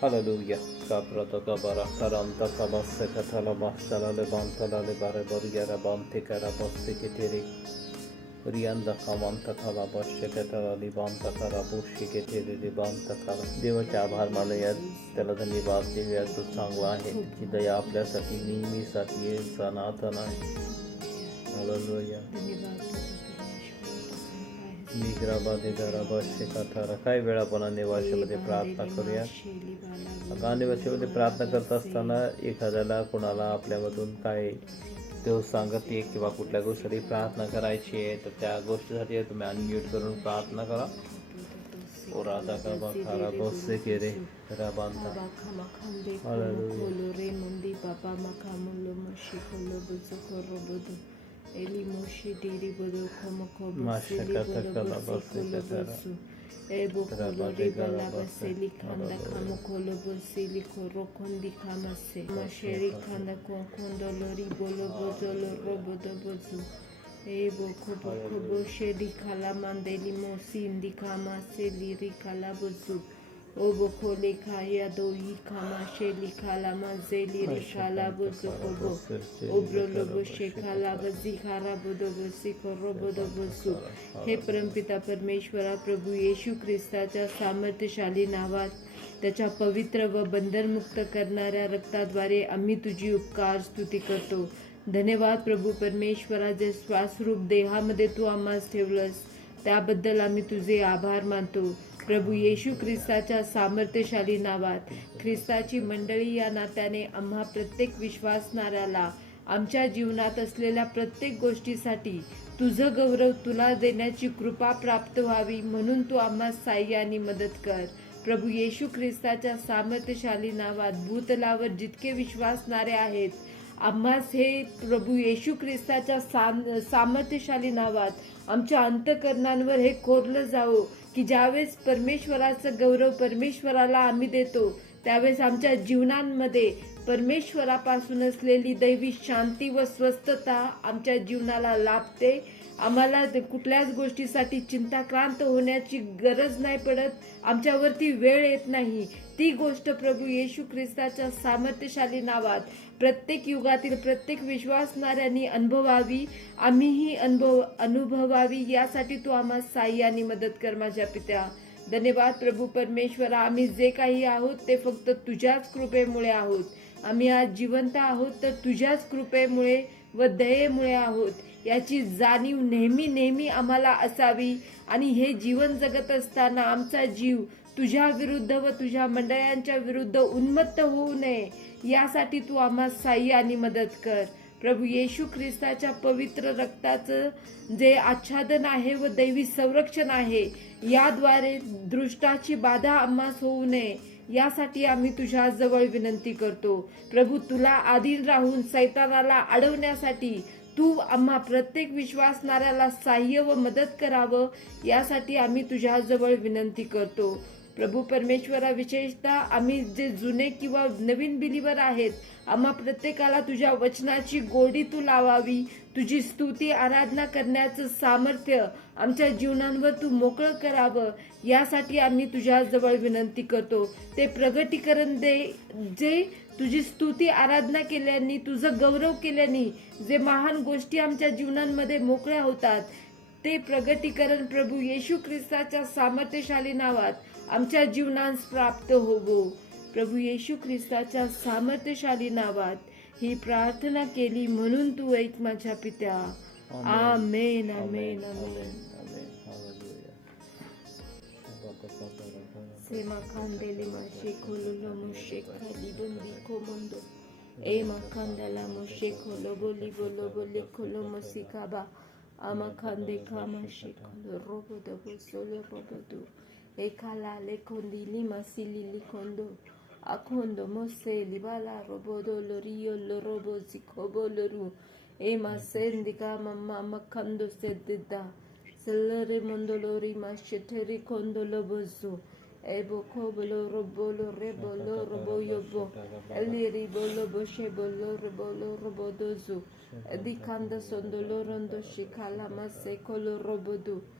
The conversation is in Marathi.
Halleluja. Kaprata kabara karanta kabasse katala mahsala le bantala le bare borgera bante kara basse keteri. Riyanda kamanta kala basse katala li banta kara bushi keteri li banta kara. देवाचे आभार मानूयात त्याला धन्यवाद देऊया तो चांगला आहे की दया आपल्यासाठी नेहमीसाठी आहे, सनातन आहे हालेलुया धन्यवाद निग्राबा दिगाराबा शेकाथारा काही वेळा आपण अन्य भाषेमध्ये प्रार्थना करूया। गाणे भाषेमध्ये प्रार्थना करत असताना एखाद्याला कोणाला आपल्यामधून काय देव सांगते किंवा कुठल्या गोष्टीसाठी प्रार्थना करायची आहे तर त्या गोष्टीसाठी तुम्ही अनम्यूट करून प्रार्थना करा. ओ राधा का बखारा बससे के रे राबांता Hallelujah. elimushi diriboroka mokobosilibolobosikolobosho ebokolorebalabaseli kanda kamokoloborsili korokondi kamase mosheri kanda kokondoloribolobozolorobodobozo ebokobokobosheri kalamandeli mosindi kamaseli rikalabozo bozo ebo kobo kobo shedi kala mandeli mosi indi kama seli ri kala bozo obo kole kaya doi kama sheli kala mazeli ri kala bozo kobo obro lobo shekala बोदो बसी करो बोदो बसू हे परमपिता परमेश्वरा प्रभू येशू ख्रिस्ताच्या सामर्थ्यशाली नावात त्याच्या पवित्र व बंधनमुक्त करणाऱ्या रक्ताद्वारे आम्ही तुझी उपकार स्तुती करतो धन्यवाद प्रभू परमेश्वरा जे श्वासरूप देहामध्ये तू आम्हास ठेवलंस त्याबद्दल आम्ही तुझे आभार मानतो प्रभू येशू ख्रिस्ताच्या सामर्थ्यशाली नावात. ख्रिस्ताची मंडळी या नात्याने आम्हा प्रत्येक विश्वासणाऱ्याला आमच्या जीवनात असलेल्या प्रत्येक गोष्टीसाठी तुझं गौरव तुला देण्याची कृपा प्राप्त व्हावी म्हणून तू आम्हा साह्याने मदत कर. प्रभू येशू ख्रिस्ताच्या सामर्थ्यशाली नावात भूतलावर जितके विश्वासणारे आहेत आम्हास हे प्रभू येशू ख्रिस्ताच्या साम सामर्थ्यशाली नावात आमच्या अंतकरणांवर हे कोरलं जावो की ज्यावेळेस परमेश्वराचं गौरव परमेश्वराला आम्ही देतो त्यावेळेस आमच्या जीवनांमध्ये परमेश्वरापासून असलेली दैवी शांती व स्वस्थता आमच्या जीवनाला लाभते. आम्हाला कुठल्याच गोष्टीसाठी चिंताक्रांत होण्याची गरज नाही पडत. आमच्यावरती वेळ येत नाही. ती गोष्ट प्रभू येशू ख्रिस्ताच्या सामर्थ्यशाली नावात प्रत्येक युगातील प्रत्येक विश्वासणाऱ्यांनी अनुभवावी. आम्हीही अनुभव अनुभवावी. यासाठी तू आम्हा साह्याने आणि मदत कर माझ्या पित्या. धन्यवाद प्रभू परमेश्वरा. आम्ही जे काही आहोत ते फक्त तुझ्याच कृपेमुळे आहोत. आम्ही आज जिवंत आहोत तर तुझ्याच कृपेमुळे व दयेमुळे आहोत. याची जाणीव नेहमी नेहमी आम्हाला असावी. आणि हे जीवन जगत असताना आमचा जीव तुझ्या विरुद्ध व तुझ्या मंडळांच्या विरुद्ध उन्मत्त होऊ नये. यासाठी तू आम्हा साई आणि मदत कर. प्रभू येशू ख्रिस्ताच्या पवित्र रक्ताचं जे आच्छादन आहे व दैवी संरक्षण आहे याद्वारे दृष्टाची बाधा आम्हास होऊ नये. यासाठी आम्ही तुझ्याजवळ विनंती करतो. प्रभू तुला आधीन राहून सैतानाला अडवण्यासाठी तू आम्हा प्रत्येक विश्वासणाऱ्याला साह्य व मदत करावं यासाठी आम्ही तुझ्याजवळ विनंती करतो. प्रभू परमेश्वरा विशेषतः आम्ही जे जुने किंवा नवीन बिलीवर आहेत आम्हा प्रत्येकाला तुझ्या वचनाची गोडी तू लावावी तुझी स्तुती आराधना करण्याचं सामर्थ्य आमच्या जीवनांवर तू मोकळं करावं यासाठी आम्ही तुझ्याजवळ विनंती करतो. ते प्रगटीकरण दे जे तुझी स्तुती आराधना केल्याने तुझं गौरव केल्याने जे महान गोष्टी आमच्या जीवनांमध्ये मोकळ्या होतात ते प्रगतीकरण प्रभू येशू ख्रिस्ताच्या सामर्थ्यशाली नावात आमच्या जीवनास प्राप्त होवो. प्रभू येशू ख्रिस्ताच्या सामर्थ्यशाली नावात ही प्रार्थना केली म्हणून तू ऐक माझ्या पित्या. आमेन आमेन आमेन. सेमा खांदेले माशे खोलुलो मुशे खाली बंदी कोमंदो. ए माखांदाला मुशे खोलो बोली बोलो बोली खोलो मसी काबा आमा खांदे खामा खोलो रोबो दबो सोलो रोबो दो. Ekala kala le kondi lima sili li kondo akondo mose libala robodo lorio lo robo zikobo loru e ma sendi kama mama makando sedida sellere mondolori ma sheteri kondo lobozo e bokobolo robolo rebolo robo yobo eliri bolo boshe bolo robolo robodozo di kanda sondolo rondo shikala ma sekolo robodo